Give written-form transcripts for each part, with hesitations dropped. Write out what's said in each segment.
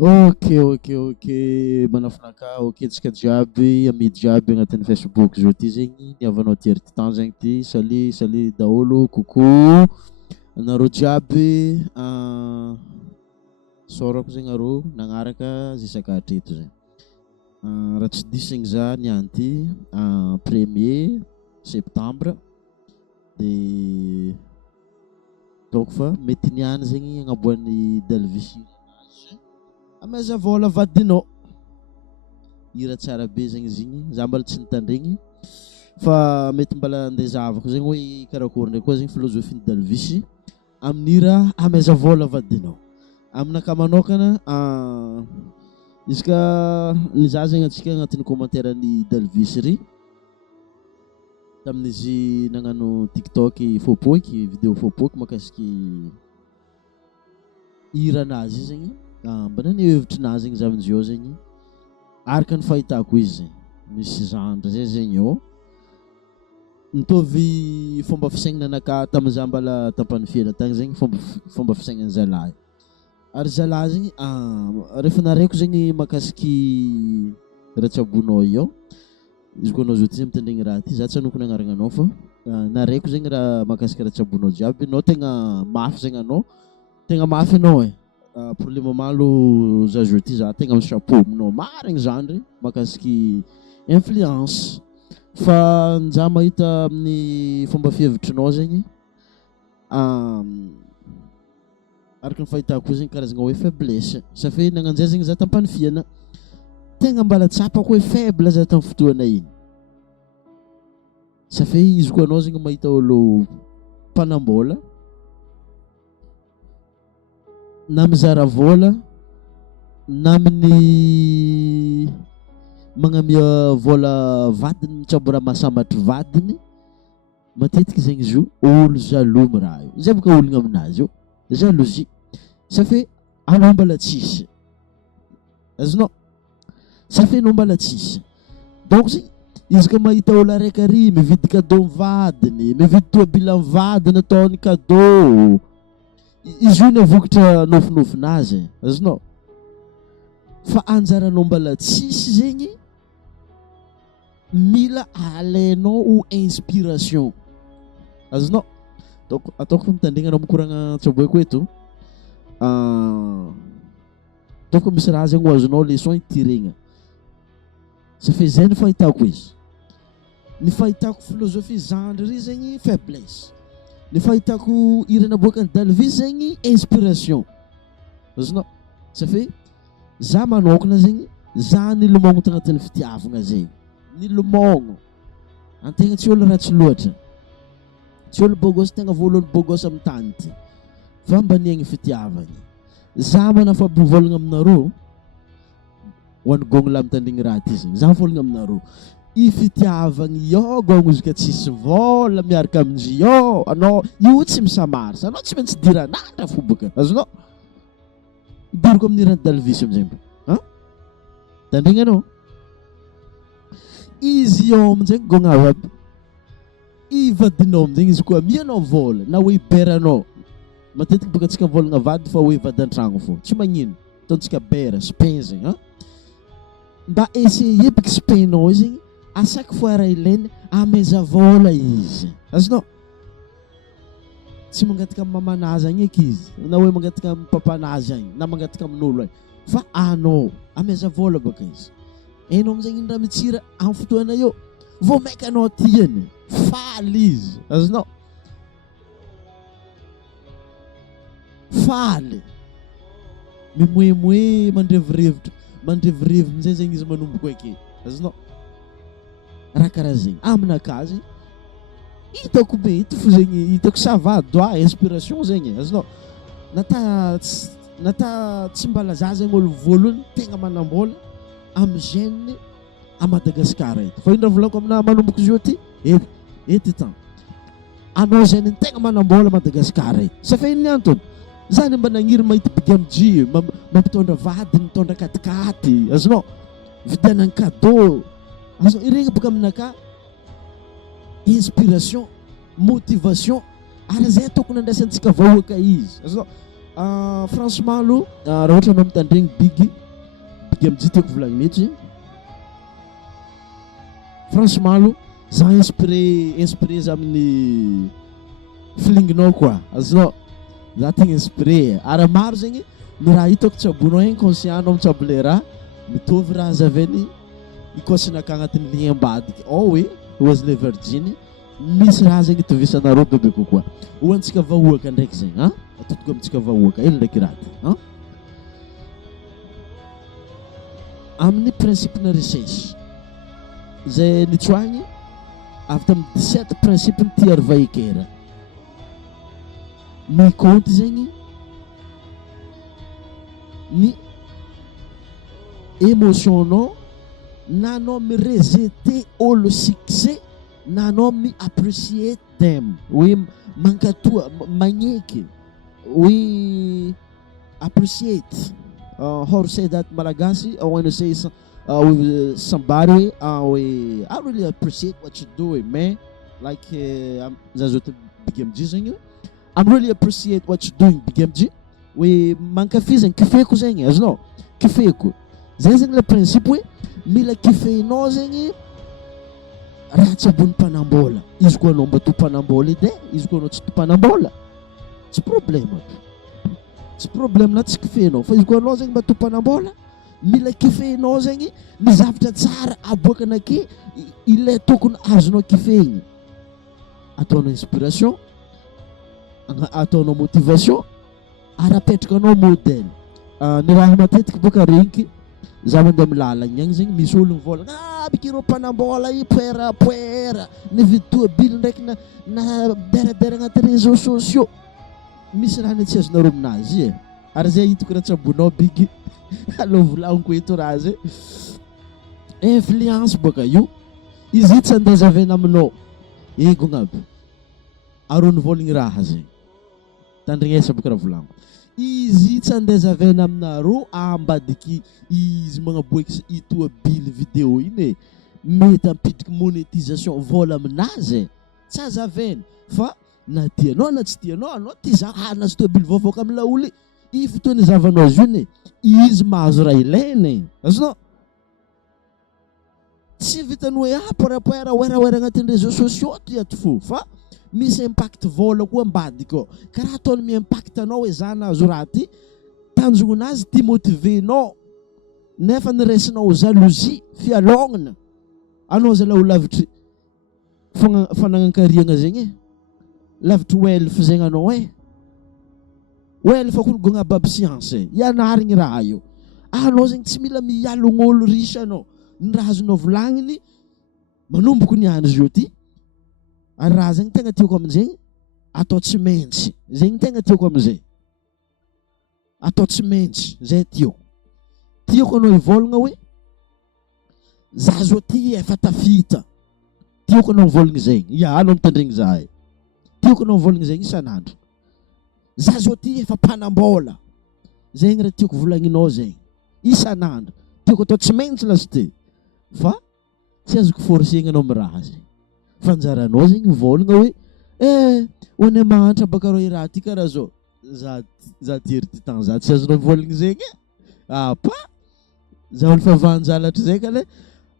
Okay. Manafinaka, okay tsika jiaby, amidy jiaby agnatin'ny Facebook zao ty zegny, niavanao ty ery ty temps zegny ty, salut daholo, coucou anareo jiaby, sôrako zegny arô nagnaraka zay sakatreto zegny. Raha tsy diso zegny za niany ty 1er septembre de donc fa mety niany zegny agnaboan'ny Delvish ameza vôla vadinao. Hira tsara be zegny izy igny, za mbola tsy nitandregny fa mety mbala andeha zavako zegny hoe karakory ndraiky koa zegny filôzofiny Delvish amin'ny hira ameza vôla vadinao. Aminaka manokana izy ka nizaha zegny antsika agnatin'ny commentaire ny Delvish ry tamin'izy nagnano TikTok fôpoky, vidéo fôpoky makasiky hiranazy zegny. Mbana ny hevitrinazy zegny za amin'izy eo zegny araka ny fahitako izy misy genre zay zegny eo nitovy fomba fisainana anaka tamin'iza mbala tampanifiana tagny zegny fomba fisainana zalahy ary zalahy zegny rehefa nareko zegny makasiky Ratsabonao io izy koa anao zao ty zegny mitandregny raha ty za tsy hanoko nagnarana anao fa nareko zegny raha makasiky Ratsabonao jiaby anao tegna mafy zegny anao tegna mafy anao pour le moment lo za jour ty za tegna chapeau aminao marigny zandry makasiky influence fa za mahita amin'ny fomba fihevitrinao zegny araka ny fahitako zegny karazagna hoe faiblesse safe nagnanjay zegny za tampanifiana tegna mbala tsapako hoe faible za tamin'ny fotoana iny safe izy koa anao zegny mahita olo mpanambola na mizara vôla na amin'ny magnamia vôla vadiny mitsabo mahasambatry vadiny matetiky zegny izy io olo jaloux amin'ny raha io zay boka ologna aminazy io jalousie safe anao mbala tsisy azonao safe anao mbala tsisy donc zegny izy ka mahita olo araiky ary mividy cadeau vadiny mividy toabila vadiny ataony cadeau izy io navokatra nofinofinazy azonao fa anjaranao mbala tsisy zegny mila alainao ho inspiration azonao donc ataoko mitandregna anao mikoragna tsaboeko eto donc misy raha zegny ho azonao leçon itirena safe zay ny fahitako izy ny fahitako philosophie zandry ry zegny faiblesse ny fahitako irana boakany Delvish zegny inspiration azonao safe za manokana zegny za nilomagno tagnatin'ny fitiavagna zegny nilomagno antegna tsy olo ratsy loatra tsy olo bogosy tegna voalohany bogosy amin'ny tany ty fa mba niagny fitiavagny za manafaby volagna aminareo ho any gogno lahy mitandregny raha ty zegny za volagna aminareo i fitiavagny io gogno izy ka tsisy vôla miaraka amin'izy io anao io tsy misamarisa anao tsy maintsy diran'andra fo boka azonao idiriko amin'ny rano Delvish amizay tandregny anao izy io amin'izay gogno aby i vadinao amin'izay izy koa mianao vôla na hoe beranao matetiky boka antsika volagna vady fa hoe vady an-tragno fo tsy magnino ataontsika bera spain zegny mba essayer biky spainao zegny à chaque fois raha ilainy ameza vôla izy azonao tsy mangataka amin'ny mamanazy agny eky izy na hoe mangataka amin'ny papanazy agny na mangataka amin'olo agny fa anao ameza vôla baka izy hainao amin'izay iny raha mitsira amin'ny fotoana io vao maika anao tiany faly izy azonao faly mimoemoe mandrevirevitra mandrevirevy zegny izy manomboko ake azonao raha karaha zegny aminaka zegny hitako mety fo zegny hitako ça va doit inspiration zegny azonao nata tsy mbala za zegny olo voalohany tegna manambola amin'ny jeune à Madagascar eto fa ino raha volako amina manomboko izy io ty ety tan anao jeune tegna manambola Madagascar eto safe ino ny antony zany mba nagniry mahita bigamji mampitondra vadiny mitondra katikaty azonao vidianany cadeau azonao iregny boka aminaka inspiration motivation ary zay tokony andraisantsika vahoaka izy azonao Franchement aloha raha ohatra anao mitandregny bigy am'jy tiako volagnina eto zegny. Franchement aloha za inspiré za amin'ny feelingnao quoi azonao za tegna inspiré ary maro zegny ny raha hitako tsabonao inconscient anao mitsabo le raha mitovy raha zaveny ikosinaka agnatin'ny ligny ambadiky hoe was le virgin misy raha zegny tovisanareo bebe kokoa hoantsika vahoaka ndraiky zegny atotoko amintsika vahoaka elo ndraiky raha ty amin'ny principe na recherche zay nitsoahigny avy tamin'ny 17 principe ny T.R. Vaiker miconty zegny ny émotionnao na anao mirejeter olo succès na anao mi-appreciate them hoe mankatoa magneky we appreciate how to say that Malagasy I want to say with somebody I really appreciate what you do man like zazote bigamji zegny I'm really appreciate what you doing bigamji we mankafizany kifeko zegny azonao kifeko zay zegny le principe hoe mila kifenao zegny raha tsy ambony mpanambola izy koa anao mba tompanambola edy izy koa anao tsy tompanambola tsy problème na tsy kifenao fa izy koa anao zegny mba tompanambola mila kifenao zegny ny zavatra tsara aboakanake ilay tokony azonao kifegny ataonao inspiration ataonao motivation ary apetrakanao modèle ny raha matetiky boka reniky za mandeha milalagna agny zegny misy olo mivolagna bikireo mpanambola i poera ny vidy tobily ndraiky na beradera agnaty réseaux sociaux misy raha ny tsy azonareo aminazy ary zay hitako raha tsabonao bigy aloha volagniko eto raha zay influence boka io izy ity tsy andazavena aminao ego agnaby areo nivolagny raha zegny tandrignesa boka raha volagniko izy tsy andazavena aminareo ambadiky izy magnaboaky itobily vidéo iny mety ampidriky monétisation vola aminazy tsy azavena fa na tianao na tsy tianao anao ty zahana azy tobily voavoaka amin'ny laoly i fotoany zavanao azy iny izy mahazo raha ilainy azonao tsy vitany hoe porapoera oeraoera agnatin'ny réseaux sociaux ty ato fo fa misy impact vola koa ambadiky ao karaha ataony mi-impact anao hoe za nahazo raha ty tanjonazy ty motivenao nefa niresinao jalousie fialognana anao za lao lavitry fanagnakariagna zegny lavitry welf zegny anao welf akologogna baby science ianarigny raha io anao zegny tsy mila mialogn'olo riche anao ny raha azonao volagniny manomboko niany izy io ty ary raha zegny tegna tiako amin'izegny atao tsy maintsy zegny tegna tiako amin'izay atao tsy maintsy zay tiako anao ivolagna hoe za zao ty efa tafita tiako anao mivolagna zegny anao mitandregny zahay tiako anao mivolagna zegny isan'andro za zao ty efa mpanambola zegny raha tiako volagninao zegny isan'andro tiako atao tsy maintsy lasity fa tsy azoko forcegna anao miraha zegny fanjaranao zegny mivolagna hoe hoane mahantra baka rô raha ty karaha zao za tery ty temps za tsy azonao mivolagna zegny pa za olo fa vanjalatra zay ka le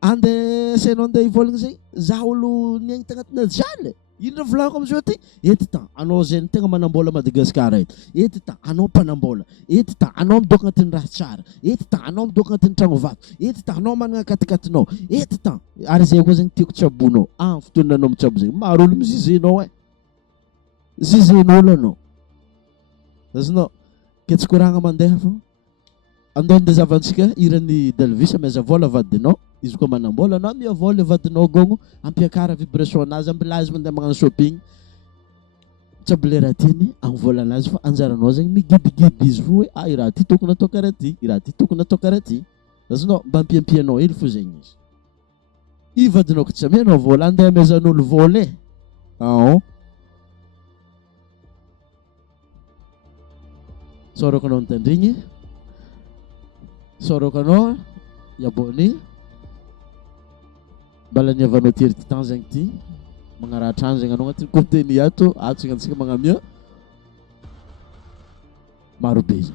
andesainao andeha hivolagna zegny za olo niaigny tagnatina jaly ino raha volagniko amizao ty ety tan anao zay tegna manambola Madagasikara ety tan anao mpanambola ety tan anao midoko agnatin'ny raha tsara ety tan anao midoko agnatin'ny tragno vato ety tan anao managna katikatinao ety tan ary zay koa zegny tiako tsabonao fotoana anao mitsabo zegny maro olo mizizenao zizen'olo anao azonao ke tsy koragna mandeha fo andao andeha zavantsika irany Delvis meza vola vadinao izy koa manambola anao mia vola vadinao gogno ampiakara vibration anazy ambilazy mandeha magnano shopping tsabo le raha tiny agny vola anazy fa anjaranao zegny migidigidy izy fo hoe i raha ty tokony atao karaha ty i raha ty tokony atao karaha ty azonao mba ampiampianao hely fo zegny izy i vadinao ko tsy amianao vola andeha amezan'olo vola soroko anao nitandrigny soroko anao iabony mbala niavanao tery ty temps zegny ty magnaratra any zegny anao agnatin'ny contenu ato atsika antsika magnamia marobe.